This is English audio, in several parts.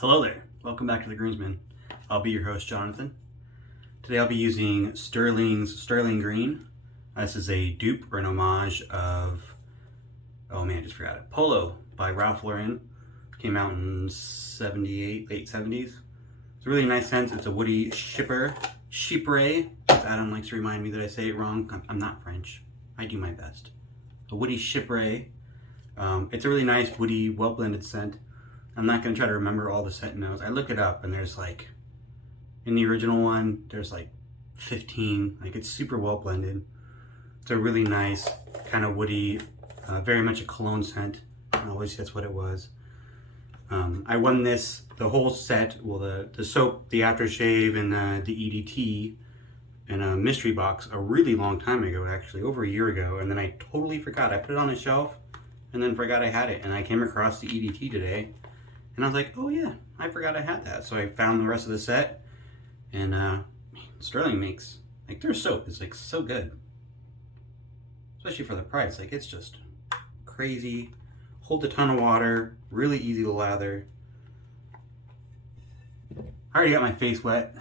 Hello there, welcome back to the Groomsman. I'll be your host, Jonathan. Today I'll be using Stirling's Sterling Green. This is a dupe or an homage of, oh man, I just forgot it, Polo by Ralph Lauren. Came out in 78, late 70s. It's a really nice scent. It's a woody chypre, as Adam likes to remind me that I say it wrong. I'm not French, I do my best. A woody chypre. It's a really nice, woody, well-blended scent. I'm not going to try to remember all the scent notes. I look it up and there's like, in the original one, there's like 15. Like, it's super well blended. It's a really nice, kind of woody, very much a cologne scent. At least that's what it was. I won this, the whole set, well, the soap, the aftershave, and the EDT in a mystery box a really long time ago, actually, over a year ago. And then I totally forgot. I put it on a shelf and then forgot I had it. And I came across the EDT today. And I was like, oh yeah, I forgot I had that. So I found the rest of the set, and Stirling makes, like, their soap is like so good. Especially for the price, like, it's just crazy. Holds a ton of water, really easy to lather. I already got my face wet.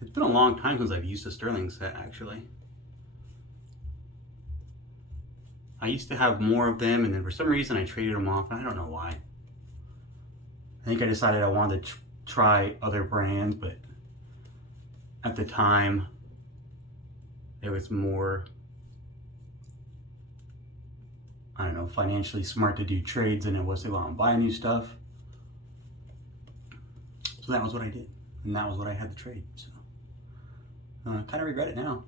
It's been a long time since I've used a Stirling set, actually. I used to have more of them, and then for some reason I traded them off, and I don't know why. I think I decided I wanted to try other brands, but at the time, it was more, I don't know, financially smart to do trades than it was to go out and buy new stuff. So that was what I did, and that was what I had to trade, so. Kind of regret it now.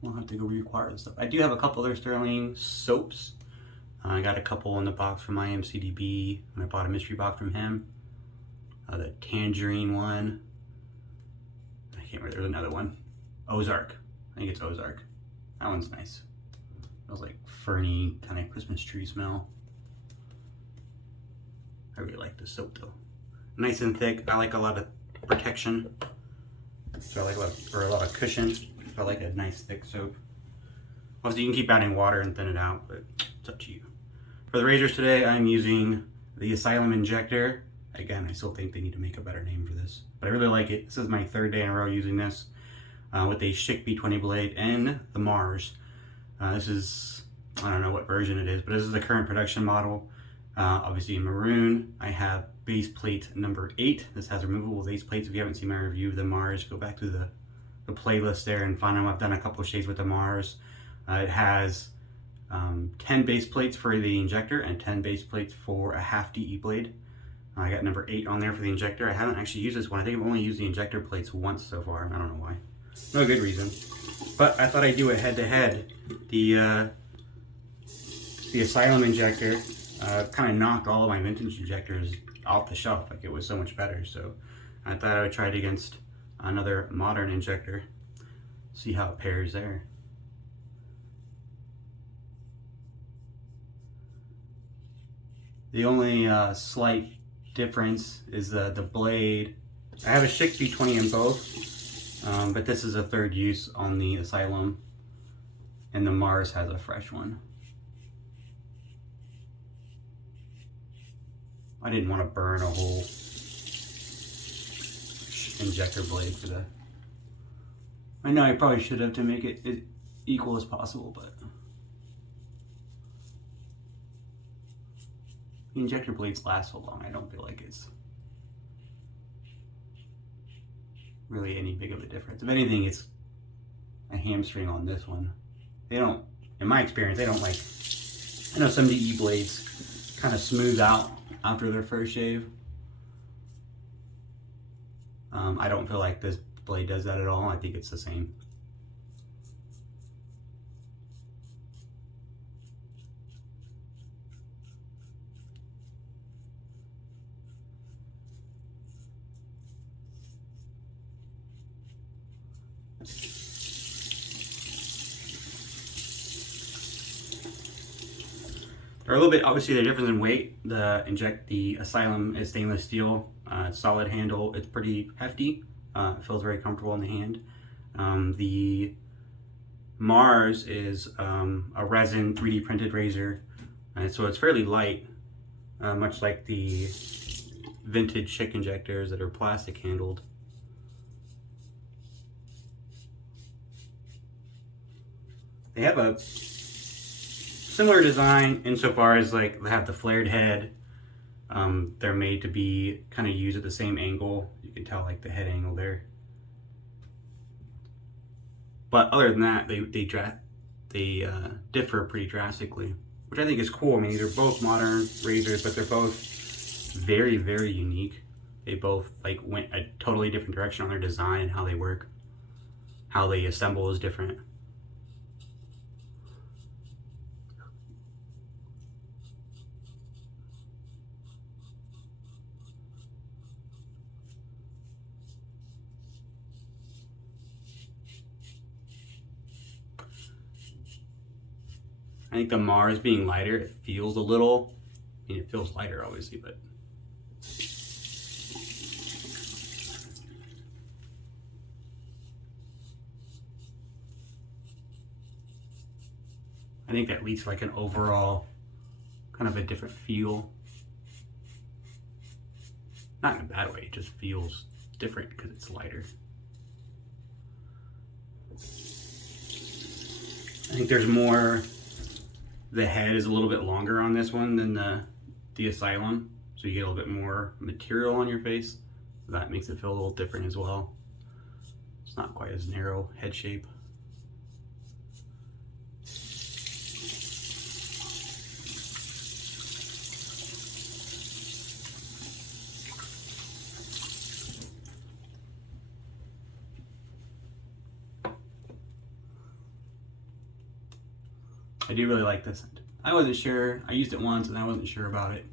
We'll have to go reacquire this stuff. I do have a couple other Stirling soaps. I got a couple in the box from IMCDB when I bought a mystery box from him. The tangerine one. I can't remember, there's another one. Ozark. I think it's Ozark. That one's nice. Smells like ferny, kind of Christmas tree smell. I really like this soap though. Nice and thick. I like a lot of protection. So I like a lot of cushion. I like a nice thick soap. Obviously you can keep adding water and thin it out, but it's up to you. For the razors today, I'm using the Asylum Injector. Again, I still think they need to make a better name for this, but I really like it. This is my third day in a row using this with a Schick B20 blade and the MARS. This is, I don't know what version it is, but this is the current production model. Obviously in maroon. I have base plate number 8. This has removable base plates. If you haven't seen my review of the MARS, go back to the playlist there and find out. I've done a couple shades with the MARS. It has 10 base plates for the injector and 10 base plates for a half DE blade. I got number 8 on there for the injector. I haven't actually used this one. I think I've only used the injector plates once so far. I don't know why. No good reason. But I thought I'd do it head to head. The Asylum Injector kind of knocked all of my vintage injectors off the shelf. Like, it was so much better. So I thought I would try it against another modern injector, see how it pairs there. The only slight difference is the blade. I have a Schick B20 in both, but this is a third use on the Asylum, and the MARS has a fresh one. I didn't want to burn a whole injector blade for the, I know I probably should have to make it as equal as possible, but the injector blades last so long. I don't feel like it's really any big of a difference. If anything, it's a hamstring on this one. They don't, in my experience, they don't, like, I know some DE blades kind of smooth out after their first shave. I don't feel like this blade does that at all. I think it's the same. They're a little bit, obviously the difference in weight. The Asylum is stainless steel. It's solid handle. It's pretty hefty. It feels very comfortable in the hand. The MARS is a resin 3D printed razor, and so it's fairly light. much like the vintage Schick injectors that are plastic handled. They have a similar design insofar as like they have the flared head. They're made to be kind of used at the same angle. You can tell like the head angle there. But other than that, they differ pretty drastically, which I think is cool. I mean, they're both modern razors, but they're both very, very unique. They both like went a totally different direction on their design and how they work. How they assemble is different. I think the MARS being lighter, it feels a little, I mean, it feels lighter obviously, but I think that leads to like an overall kind of a different feel. Not in a bad way, it just feels different because it's lighter. I think there's more, the head is a little bit longer on this one than the Asylum, so you get a little bit more material on your face. So that makes it feel a little different as well. It's not quite as narrow head shape. I do really like this. I wasn't sure, I used it once and I wasn't sure about it.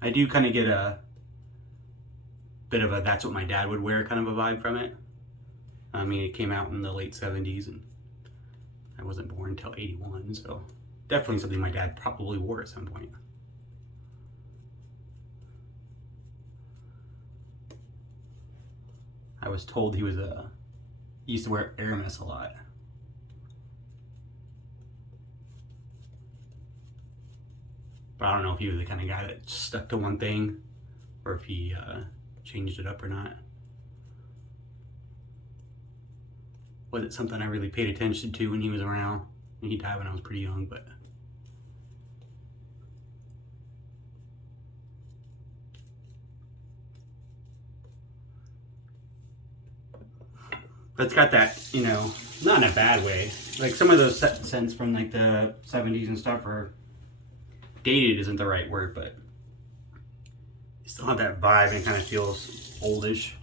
I do kind of get a bit of a that's what my dad would wear kind of a vibe from it. I mean, it came out in the late 70s and I wasn't born until 81, so definitely something my dad probably wore at some point. I was told he used to wear Aramis a lot. But I don't know if he was the kind of guy that stuck to one thing or if he changed it up or not. Was it something I really paid attention to when he was around? He died when I was pretty young, but it's got that, you know, not in a bad way. Like some of those scents from like the 70s and stuff are dated isn't the right word, but you still have that vibe and it kind of feels oldish.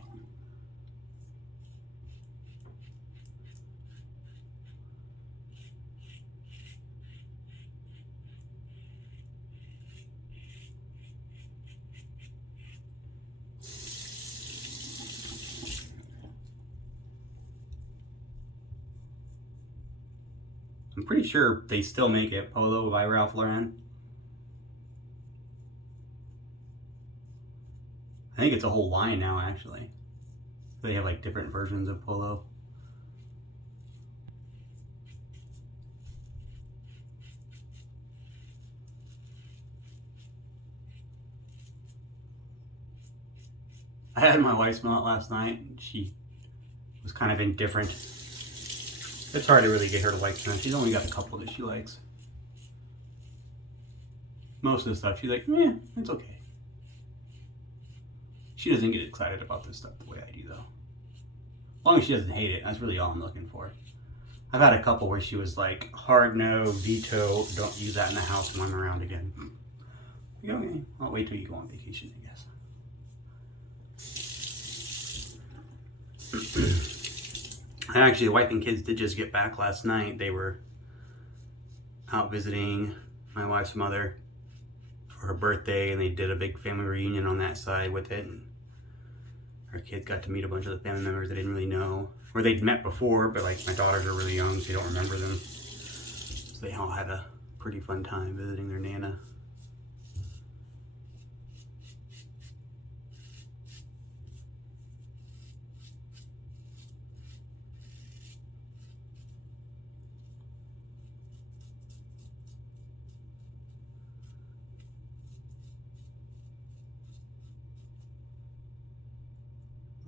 I'm pretty sure they still make it, Polo by Ralph Lauren. I think it's a whole line now, actually. They have like different versions of Polo. I had my wife smell it last night and she was kind of indifferent. It's hard to really get her to like scent. She's only got a couple that she likes. Most of the stuff she's like, eh, it's okay. She doesn't get excited about this stuff the way I do though. As long as she doesn't hate it, that's really all I'm looking for. I've had a couple where she was like, hard no, veto, don't use that in the house when I'm around again. Okay, I'll wait till you go on vacation, I guess. Actually, the wife and kids did just get back last night. They were out visiting my wife's mother for her birthday, and they did a big family reunion on that side with it. And our kids got to meet a bunch of the family members they didn't really know, or they'd met before, but like my daughters are really young, so they don't remember them. So they all had a pretty fun time visiting their Nana.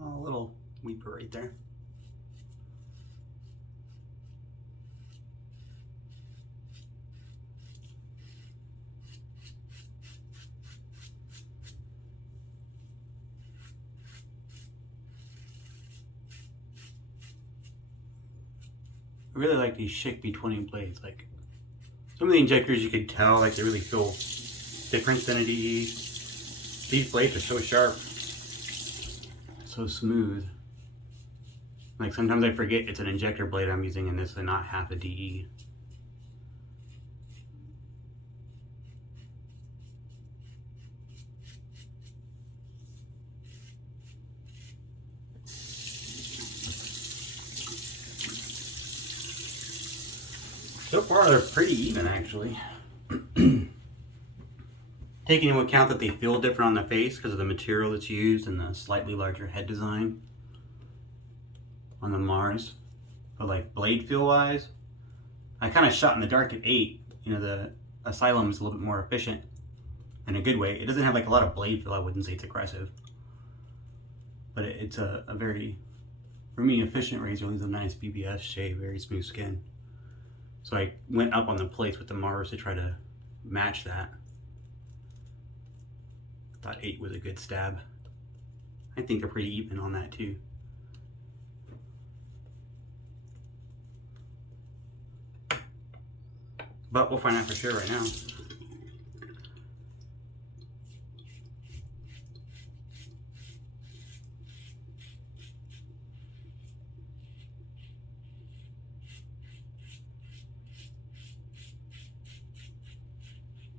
a little weeper right there. I really like these Schick B20 blades. Like some of the injectors, you could tell like they really feel different than a DE. These blades are so sharp, so smooth. Like sometimes I forget it's an injector blade I'm using in this and not half a DE. So far they're pretty even actually. Taking into account that they feel different on the face because of the material that's used and the slightly larger head design on the MARS. But like blade feel wise, I kind of shot in the dark at 8. You know, the Asylum is a little bit more efficient in a good way. It doesn't have like a lot of blade feel. I wouldn't say it's aggressive. But it's a very, for me, efficient razor. Leaves a nice BBS shave, very smooth skin. So I went up on the plates with the MARS to try to match that. Thought 8 was a good stab. I think they're pretty even on that too. But we'll find out for sure right now.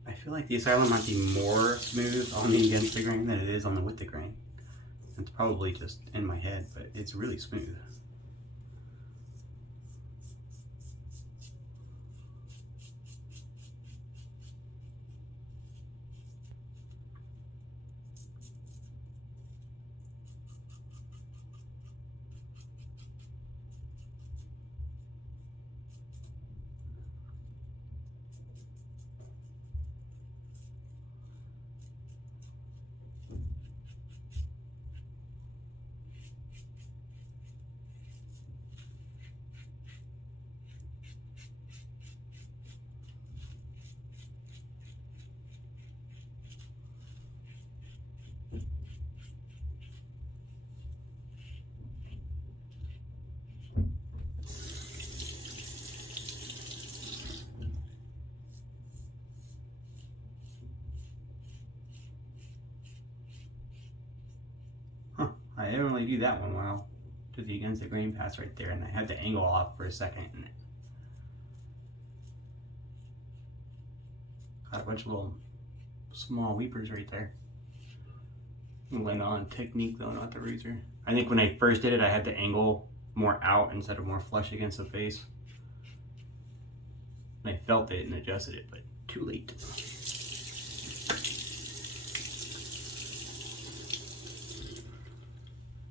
I feel like the Asylum might be more smooth on the against the grain than it is on the with the grain. It's probably just in my head, but it's really smooth. I didn't really do that one well. Did the against the grain pass right there, and I had the angle off for a second, and got a bunch of little small weepers right there. Went on technique though, not the razor. I think when I first did it, I had the angle more out instead of more flush against the face. And I felt it and adjusted it, but too late.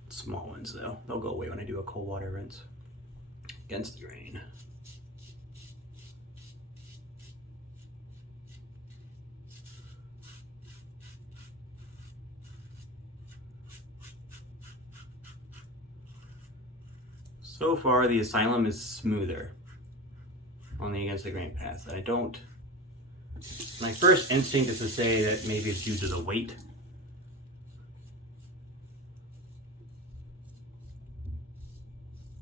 Small ones though, they'll go away when I do a cold water rinse against the grain. So far, the Asylum is smoother on the against the grain pass. I don't. My first instinct is to say that maybe it's due to the weight.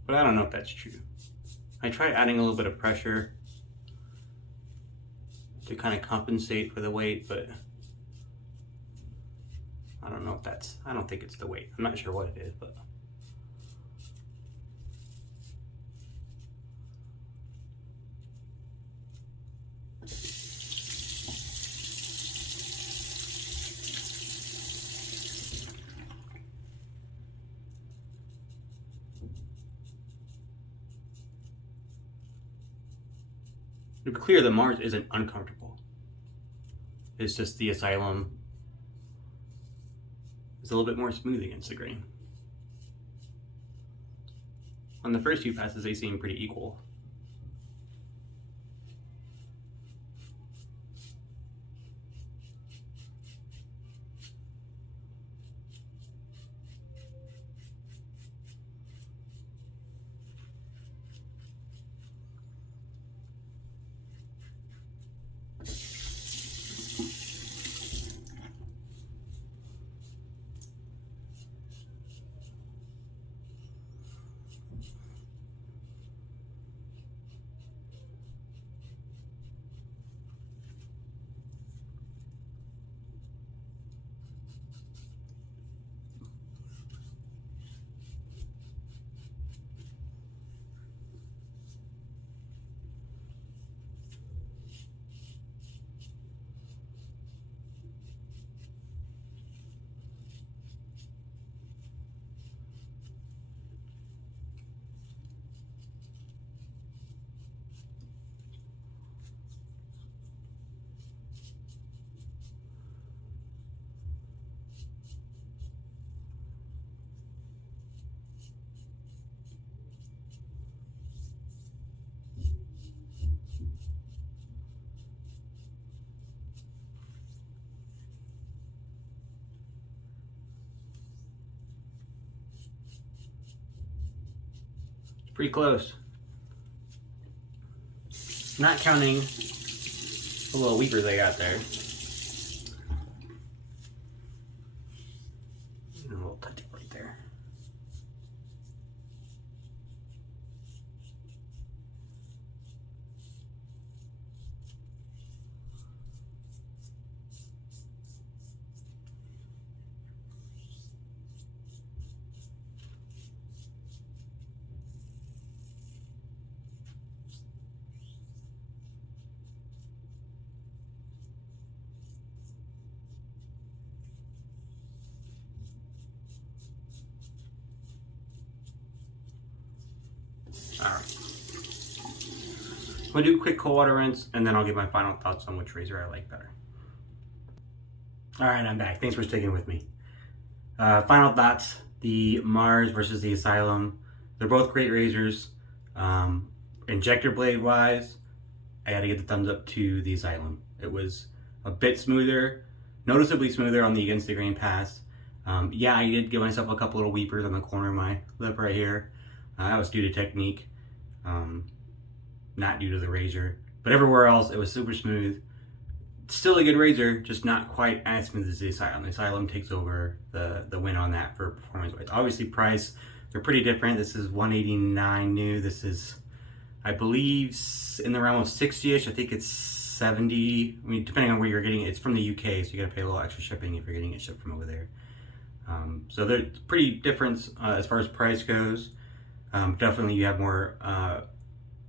But I don't know if that's true. I tried adding a little bit of pressure to kind of compensate for the weight, but I don't know if that's, I don't think it's the weight. I'm not sure what it is, but. To be clear, the MARS isn't uncomfortable. It's just the Asylum is a little bit more smooth against the grain. On the first few passes, they seem pretty equal. Pretty close. Not counting the little weepers I got there. A little touch up right there. Alright. We'll do a quick cold water rinse and then I'll give my final thoughts on which razor I like better. Alright, I'm back. Thanks for sticking with me. Final thoughts, the MARS versus the Asylum. They're both great razors. Injector blade wise, I gotta give the thumbs up to the Asylum. It was a bit smoother, noticeably smoother on the against the grain pass. Yeah, I did give myself a couple little weepers on the corner of my lip right here. That was due to technique, not due to the razor. But everywhere else, it was super smooth. Still a good razor, just not quite as smooth as the Asylum. The Asylum takes over the win on that for performance-wise. Obviously, price, they're pretty different. This is $189 new. This is, I believe, in the realm of 60-ish. I think it's 70. I mean, depending on where you're getting it. It's from the UK, so you gotta pay a little extra shipping if you're getting it shipped from over there. So they're pretty different as far as price goes. Definitely you have more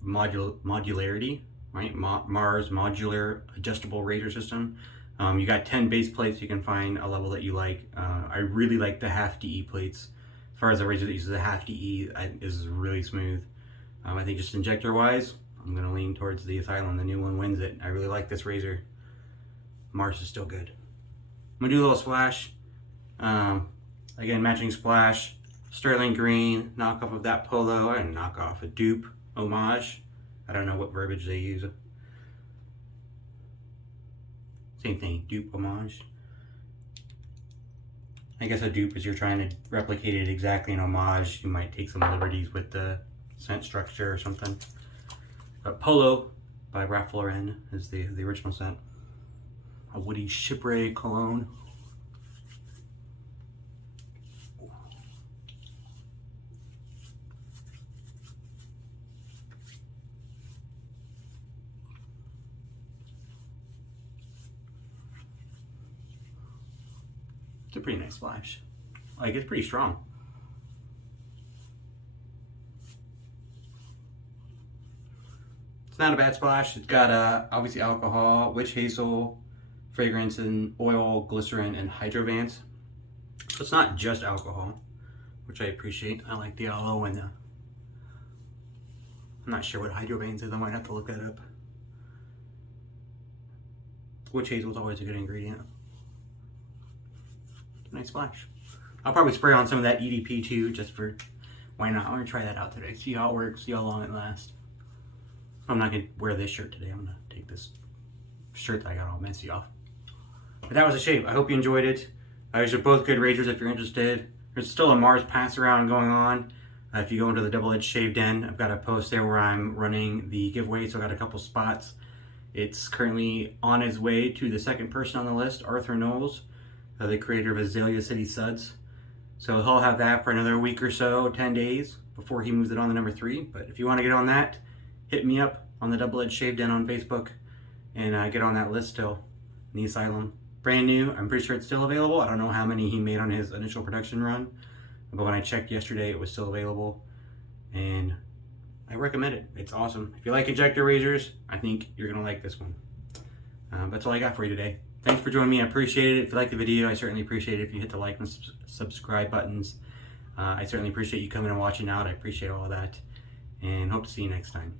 modularity, right? MARS modular adjustable razor system. You got 10 base plates. You can find a level that you like. I really like the half DE plates. As far as a razor that uses a half DE, is really smooth. I think just injector wise, I'm gonna lean towards the Asylum. The new one wins it. I really like this razor. MARS is still good. I'm gonna do a little splash. Again, matching splash. Stirling green, knockoff of that polo, and knockoff, a dupe, homage. I don't know what verbiage they use. Same thing, dupe, homage. I guess a dupe is you're trying to replicate it exactly in homage. You might take some liberties with the scent structure or something. But Polo by Ralph Lauren is the original scent. A woody Chypre cologne. It's a pretty nice splash. Like, it's pretty strong. It's not a bad splash. It's got obviously alcohol, witch hazel, fragrance, and oil, glycerin, and hydrovance. So it's not just alcohol, which I appreciate. I like the aloe and I'm not sure what hydrovance is. I might have to look that up. Witch hazel is always a good ingredient. Nice splash. I'll probably spray on some of that EDP too, just for, why not? I'm gonna try that out today. See how it works, see how long it lasts. I'm not gonna wear this shirt today. I'm gonna take this shirt that I got all messy off. But that was a shave. I hope you enjoyed it. These are both good razors if you're interested. There's still a MARS pass around going on. If you go into the Double Edge Shave Den, I've got a post there where I'm running the giveaway, so I got a couple spots. It's currently on its way to the second person on the list, Arthur Knowles, the creator of Azalea City Suds. So he'll have that for another week or so, 10 days, before he moves it on to number 3. But if you want to get on that, hit me up on the Double Edge Shave Den on Facebook and get on that list still. The Asylum, brand new. I'm pretty sure it's still available. I don't know how many he made on his initial production run, but when I checked yesterday, it was still available, and I recommend it. It's awesome. If you like injector razors, I think you're gonna like this one. That's all I got for you today. Thanks for joining me. I appreciate it. If you like the video, I certainly appreciate it if you hit the like and subscribe buttons. I certainly appreciate you coming and watching out. I appreciate all of that, and hope to see you next time.